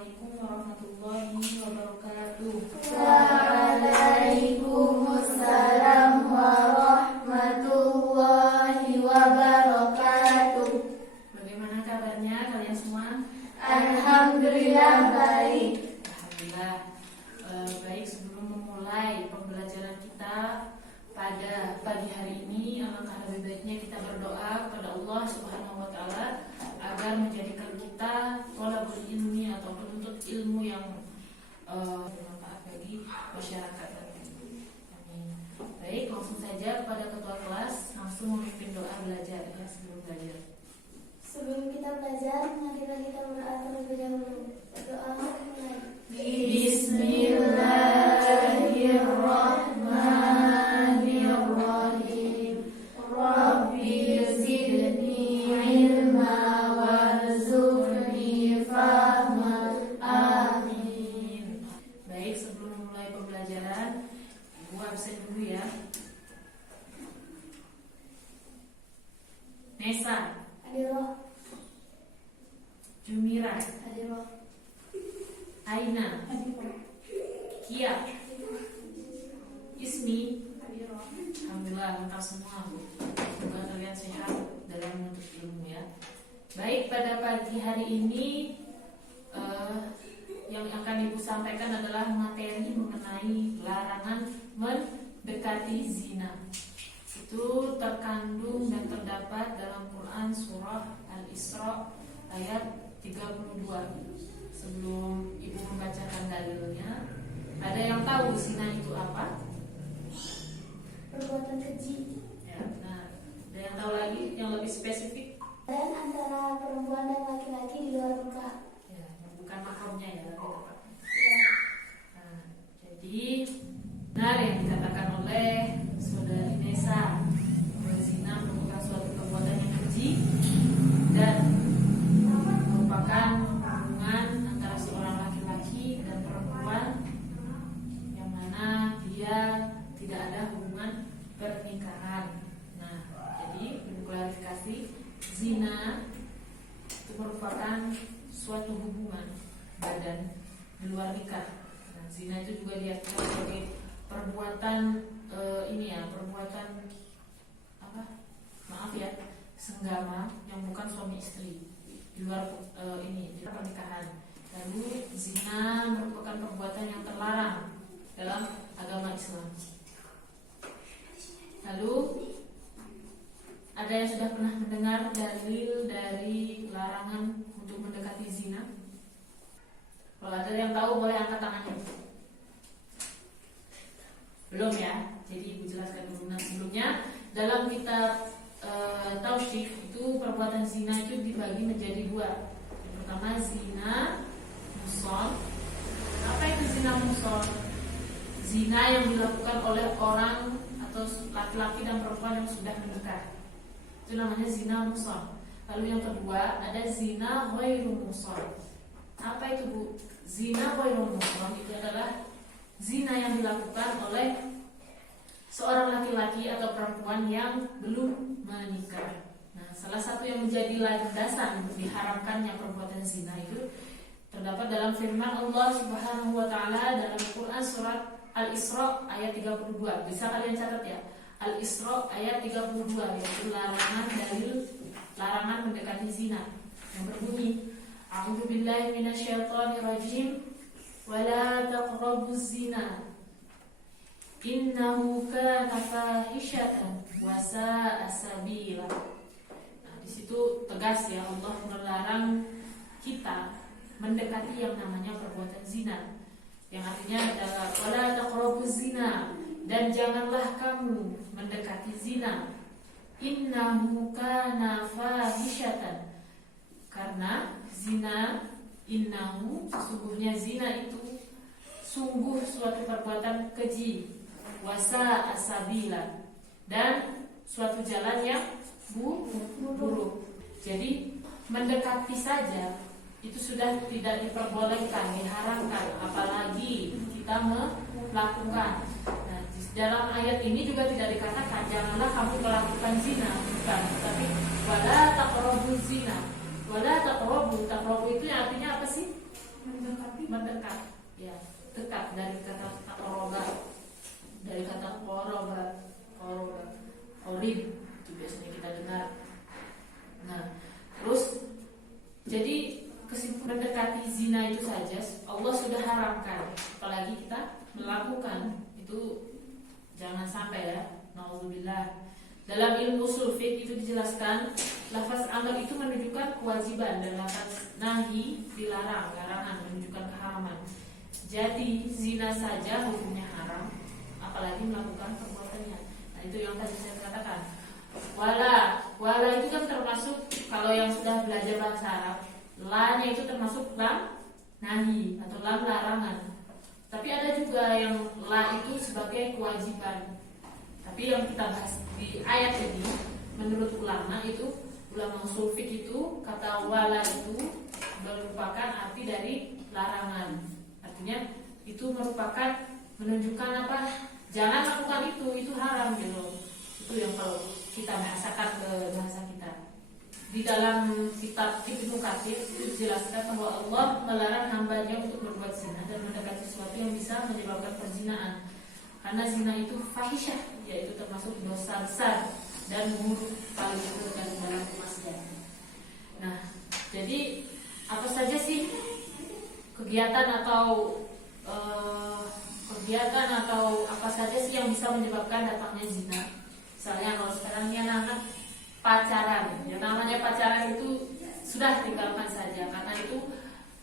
Assalamualaikum warahmatullahi wabarakatuh. Waalaikumsalam warahmatullahi wabarakatuh. Bagaimana kabarnya kalian semua? Alhamdulillah baik. Alhamdulillah. Baik, sebelum memulai pembelajaran kita pada pagi hari ini, alangkah lebih baiknya kita berdoa kepada Allah Subhanahu wa taala agar menjadikan kita thalabul ilmi atau penuntut ilmu yang bermanfaat bagi masyarakat. Amin. Baik, langsung saja kepada ketua kelas, langsung memimpin doa belajar ya sebelum belajar. Sebelum kita belajar, marilah kita berdoa terlebih dahulu. Berdoa mulai. Bismillahirrahmanirrahim. Rabbi zidni ilma warzuqni fahma. Amin. Baik, sebelum memulai pembelajaran, Ibu absen dulu ya. Nesa, Hadiroh, Jumira, hadiroh, Aina, hadiroh, Kia, Ismi. hadiroh. Alhamdulillah lengkap semua Bu. Semoga kalian sehat dalam menuntut ilmu ya. Baik, pada pagi hari ini yang akan Ibu sampaikan adalah materi mengenai larangan mendekati zina. Itu terkandung dan terdapat dalam Quran surah Al-Isra ayat 32. Sebelum Ibu membacakan dalilnya, ada yang tahu zina itu apa? Perbuatan keji Ya, nah, ada yang tahu lagi yang lebih spesifik? dan antara perempuan dan laki-laki di luar nikah. Ya, yang bukan mahramnya ya, lebih tepatnya. Ya. Nah, jadi benar yang dikatakan oleh saudari Nesa, bahwa zina merupakan suatu perbuatan yang keji dan merupakan hubungan antara seorang laki-laki dan perempuan yang mana dia tidak ada hubungan pernikahan. Nah, jadi untuk klarifikasi, zina itu merupakan suatu hubungan badan di luar nikah. Nah, zina itu juga diartikan sebagai perbuatan perbuatan apa? Maaf ya, senggama yang bukan suami istri di luar di luar pernikahan. Lalu zina merupakan perbuatan yang terlarang dalam agama Islam. Lalu ada yang sudah pernah mendengar dalil dari larangan untuk mendekati zina? Kalau ada yang tahu boleh angkat tangannya. Belum ya? Jadi Ibu jelaskan dulu. Nah, sebelumnya dalam kitab Taushif itu perbuatan zina itu dibagi menjadi dua. Yang pertama zina muson. Apa itu zina muson? Zina yang dilakukan oleh orang atau laki-laki dan perempuan yang sudah menikah. Itu namanya zina muson. Lalu yang kedua ada zina ghairu muson. Apa itu Bu? Zina ghairu muson itu adalah zina yang dilakukan oleh seorang laki-laki atau perempuan yang belum menikah. Nah, salah satu yang menjadi landasan diharamkannya perbuatan zina itu terdapat dalam firman Allah Subhanahu wa taala dalam Quran surat Al-Isra ayat 32. Bisa kalian catat ya. Al-Isra ayat 32 yaitu larangan mendekati zina yang berbunyi A'udzubillahi minasyaitonirrajim wala taqrabuz zina innahu kana fahishatan wa sa'a sabila. Nah, di situ tegas ya Allah melarang kita mendekati yang namanya perbuatan zina. Yang artinya adalah wala taqrabuz zina, dan janganlah kamu mendekati zina. Innahu kana fahishatan, karena zina, innahu sesungguhnya zina itu sungguh suatu perbuatan keji, wasa asabila, dan suatu jalan yang buruk. Jadi mendekati saja itu sudah tidak diperbolehkan, diharamkan, apalagi kita melakukan. Nah, dalam ayat ini juga tidak dikatakan janganlah kamu melakukan zina, bukan, tapi wala taqrabuz zina. Wala taqrabu itu artinya apa sih? mendekat, ya, dekat dari kata koroba, dari kata koroba, korib itu biasanya kita dengar. Nah, terus jadi kesimpulan mendekati zina itu saja Allah sudah haramkan, apalagi kita melakukan itu jangan sampai ya, naudzubillah. Dalam ilmu ushul fiqh itu dijelaskan lafaz amr itu menunjukkan kewajiban dan lafaz nahi dilarang, larangan menunjukkan keharaman. Jadi zina saja hukumnya haram, apalagi melakukan perbuatannya. Nah, itu yang tadi saya katakan. Wala itu kan termasuk kalau yang sudah belajar bahasa Arab, la-nya itu termasuk lam nahi atau lam larangan. Tapi ada juga yang la itu sebagai kewajiban. Tapi yang kita bahas di ayat ini, menurut ulama usul fiqh itu kata wala itu merupakan arti dari larangan. Artinya itu merupakan menunjukkan apa? Jangan lakukan itu haram gitu. Itu yang kalau kita bahasakan ke bahasa kita. Di dalam kitab Ibnu Katsir itu dijelaskan bahwa Allah melarang hambanya untuk berbuat zina dan mendekati sesuatu yang bisa menyebabkan perzinahan. Karena zina itu fahisyah, yaitu termasuk dosa besar dan buruk paling buruk dan dalam kemaksiatan. Nah, jadi apa saja sih kegiatan atau apa saja sih yang bisa menyebabkan datangnya zina? Misalnya kalau sekarang ini anak-anak pacaran, yang namanya pacaran itu sudah tinggalkan saja karena itu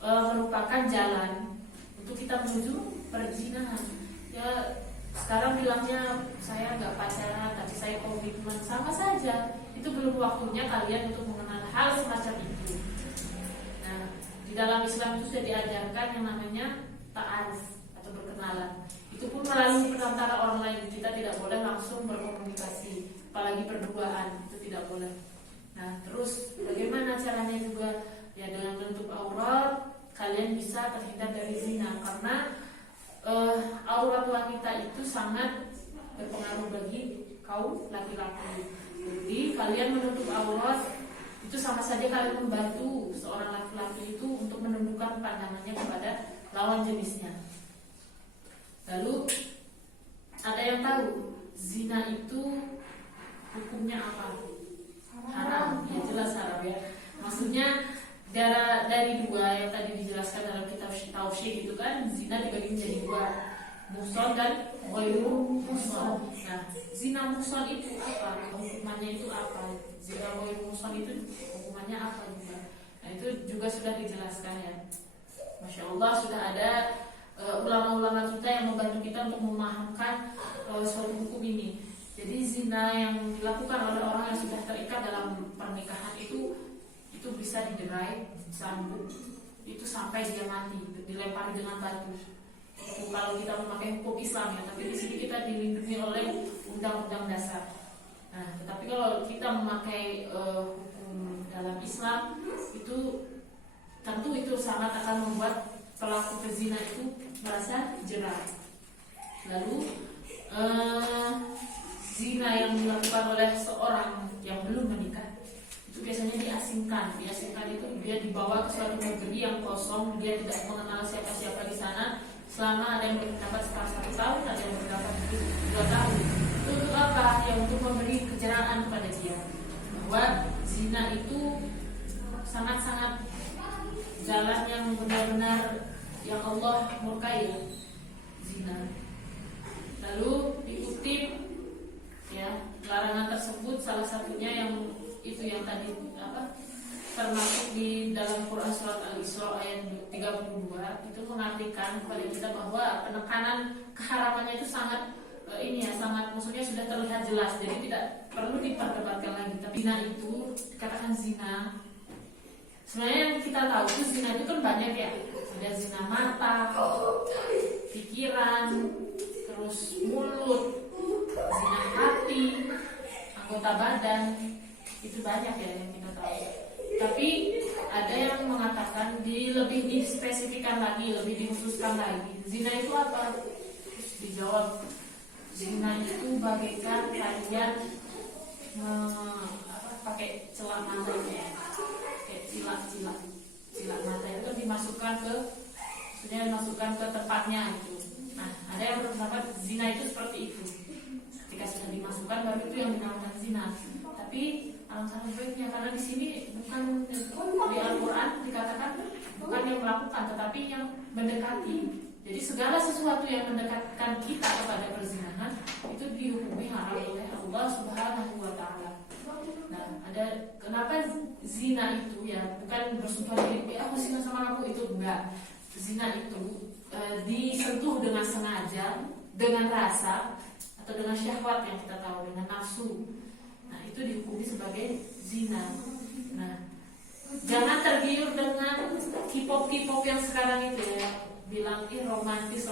merupakan jalan untuk kita menuju perzinahan. Ya, sekarang bilangnya saya nggak pacaran tapi saya komitmen, sama saja. Itu belum waktunya kalian untuk mengenal hal semacam itu. Nah, di dalam Islam itu sudah diajarkan yang namanya ta'aruf atau berkenalan. Itu pun melalui perantara online. Kita tidak boleh langsung berkomunikasi, apalagi berduaan, itu tidak boleh. Nah, terus bagaimana caranya juga? Ya dengan menutup aurat kalian bisa terhindar dari zina, karena aurat wanita itu sangat berpengaruh bagi kaum laki-laki. Jadi kalian menutup aurat itu sama saja kalian membantu seorang laki-laki itu untuk menundukkan pandangannya kepada lawan jenisnya. Lalu ada yang tahu zina itu hukumnya apa? Haram, ya jelas haram ya. Maksudnya dari dua yang tadi dijelaskan dalam kitab Tausyik itu kan, zina dibagi menjadi dua, muhson dan ghairu muhson. Nah, zina muhson itu apa? Hukumannya itu apa? Zina ghairu muhson itu hukumannya apa juga? Nah, itu juga sudah dijelaskan ya. Masya Allah, sudah ada ulama-ulama kita yang membantu kita untuk memahamkan suatu hukum ini. Jadi zina yang dilakukan oleh orang yang sudah terikat dalam pernikahan itu bisa diderai, disambut, itu sampai dia mati, dilempari dengan batu. Itu kalau kita memakai hukum Islam ya, tapi di sini kita dilindungi oleh undang-undang dasar. Nah, tetapi kalau kita memakai hukum dalam Islam itu tentu itu sangat akan membuat pelaku pezina itu merasa jerah. Lalu zina yang dilakukan oleh seorang yang belum menikah itu biasanya diasingkan itu dia dibawa ke suatu negeri yang kosong, dia tidak mengenal siapa-siapa di sana selama ada yang berpendapat sekitar 1 tahun, ada yang berpendapat 2 tahun. Itu untuk apa? Ya untuk memberi kejeraan kepada dia bahwa zina itu sangat-sangat jalan yang benar-benar yang Allah murkai, zina. Lalu dikutip ya larangan tersebut, salah satunya yang itu yang tadi termasuk di dalam Quran surat Al-Isra ayat 32 itu mengartikan kepada kita bahwa penekanan keharamannya itu sangat sangat maksudnya sudah terlihat jelas, jadi tidak perlu diperdebatkan lagi. Tapi zina itu dikatakan zina, sebenarnya yang kita tahu itu zina itu kan banyak ya, ada zina mata, pikiran, terus mulut, zina hati, anggota badan, itu banyak ya yang kita tahu. Tapi ada yang mengatakan lebih dispesifikkan lagi, lebih dikhususkan lagi. Zina itu apa? Terus dijawab, zina itu bagaikan kalian pakai celak mata ya, kayak cilak mata itu dimasukkan ke maksudnya masukkan ke tempatnya itu. Nah, ada yang berpendapat zina itu seperti itu. Ketika sudah dimasukkan baru itu yang dinamakan zina. Tapi alangkah baiknya karena di sini bukan di Al-Quran dikatakan bukan yang melakukan, tetapi yang mendekati. Jadi segala sesuatu yang mendekatkan kita kepada perzinahan itu dihukumi haram oleh Allah Subhanahu wa Ta'ala. Nah, ada kenapa zina itu ya bukan bersumpah diri, aku zina sama aku, itu enggak. Zina itu disentuh dengan sengaja, dengan rasa atau dengan syahwat yang kita tahu, dengan nafsu. Nah, itu dihukumi sebagai zina. Nah, jangan tergiur dengan K-pop yang sekarang itu ya, bilang romantis.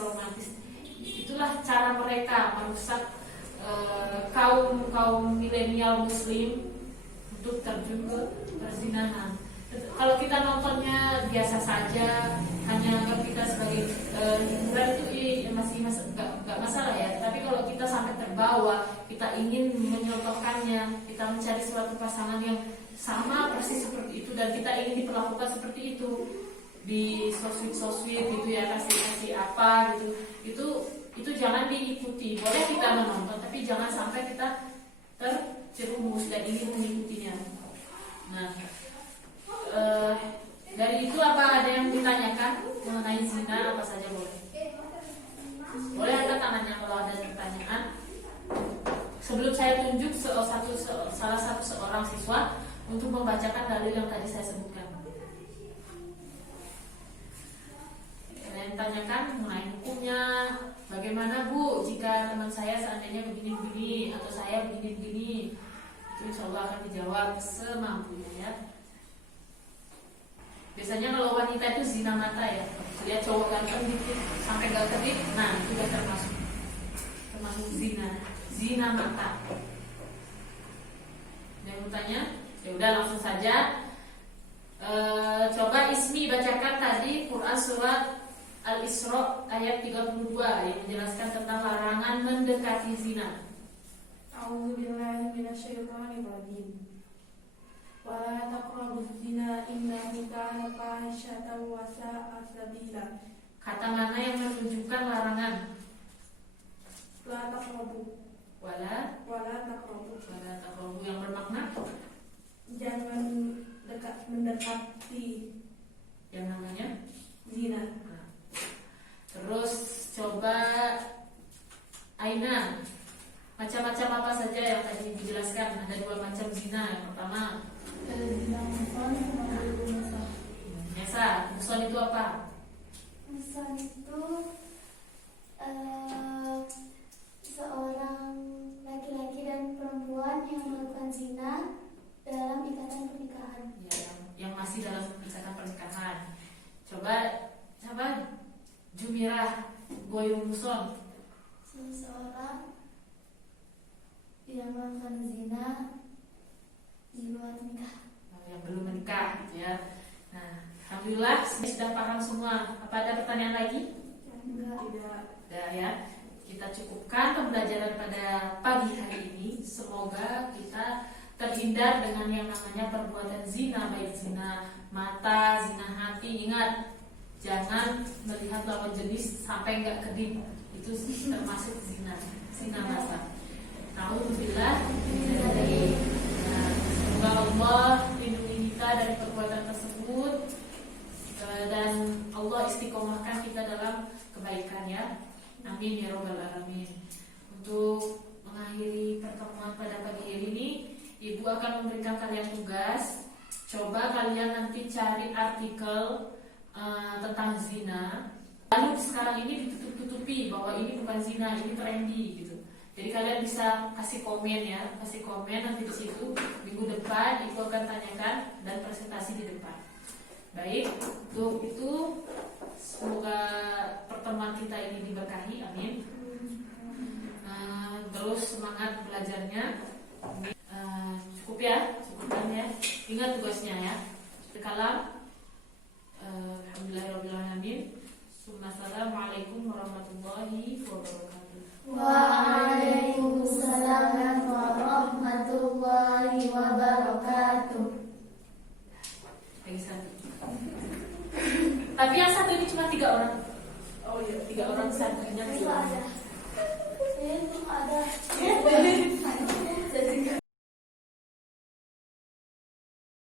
Itulah cara mereka merusak kaum milenial Muslim untuk terjun ke perzinahan. Kalau kita nontonnya biasa saja, hanya anggap kita sebagai hiburan itu masih nggak masalah ya. Tapi kalau kita sampai terbawa, kita ingin menyontohkannya, kita mencari suatu pasangan yang sama persis seperti itu dan kita ingin diperlakukan seperti itu di sosmed gitu ya, kasih apa gitu, itu jangan diikuti. Boleh kita menonton, tapi jangan sampai kita terjerumus dan ingin mengikutinya. Nah, dari itu apa ada yang ditanyakan mengenai zina, apa saja boleh. Boleh angkat tangannya kalau ada pertanyaan. Sebelum saya tunjuk salah satu seorang siswa untuk membacakan dalil yang tadi saya sebutkan. Ada yang tanyakan mengenai hukumnya, bagaimana Bu jika teman saya seandainya begini-begini atau saya begini-begini, itu insya Allah akan dijawab semampunya ya. Biasanya kalau wanita itu zina mata ya, lihat cowok ganteng dikit sampai gak kedip, nah itu udah termasuk zina mata. Yang bertanya, ya udah langsung saja. Coba Ismi bacakan tadi Quran surat Al-Isra ayat 32 yang menjelaskan tentang larangan mendekati zina. A'udzubillahi minasyaitonirrajim. Wala taqrabuz zina innahu kana fahisyatan wa sa'a sabila. Kata mana yang menunjukkan larangan? La taqrabu. Wala taqrabu yang bermakna jangan mendekati yang namanya zina. Nah. Terus coba Aina, macam-macam apa saja yang tadi dijelaskan? Ada 2 macam zina. Yang pertama zina muson sama muson. Nyasa, muson itu apa? Muson itu seorang laki-laki dan perempuan yang melakukan zina dalam ikatan pernikahan. Ya, yang masih dalam ikatan pernikahan. Coba Jumirah, Boyong Muson. Seseorang yang melakukan zina di luar nikah. Yang belum menikah gitu ya. Nah, alhamdulillah sudah paham semua. Apa ada pertanyaan lagi? Enggak. Udah ya. Kita cukupkan pembelajaran pada pagi hari ini. Semoga kita terhindar dengan yang namanya perbuatan zina, baik zina mata, zina hati. Ingat, jangan melihat lawan jenis sampai nggak kedip. Itu termasuk zina mata. Alhamdulillah. Semoga Allah lindungi kita dari perbuatan tersebut dan Allah istiqomahkan kita dalam kebaikan ya. Amin ya robbal alamin. Untuk mengakhiri pertemuan pada pagi hari ini, Ibu akan memberikan kalian tugas. Coba kalian nanti cari artikel tentang zina. Lalu sekarang ini ditutup-tutupi bahwa ini bukan zina, ini trendy gitu. Jadi kalian bisa kasih komen ya, nanti di situ. Minggu depan Ibu akan tanyakan dan presentasi di depan. Baik, untuk itu semoga pertemuan kita ini diberkahi, amin. Terus semangat belajarnya. Cukupkan ya. Ingat tugasnya ya. Berkalam. Alhamdulillahirobbilalamin. Assalamualaikum warahmatullahi wabarakatuh. Waalaikumsalam warahmatullahi wabarakatuh. Lagi satu. Tapi yang satu ini cuma 3 orang. Oh iya. 3 orang santrinya. Itu ada. Itu ada. Ini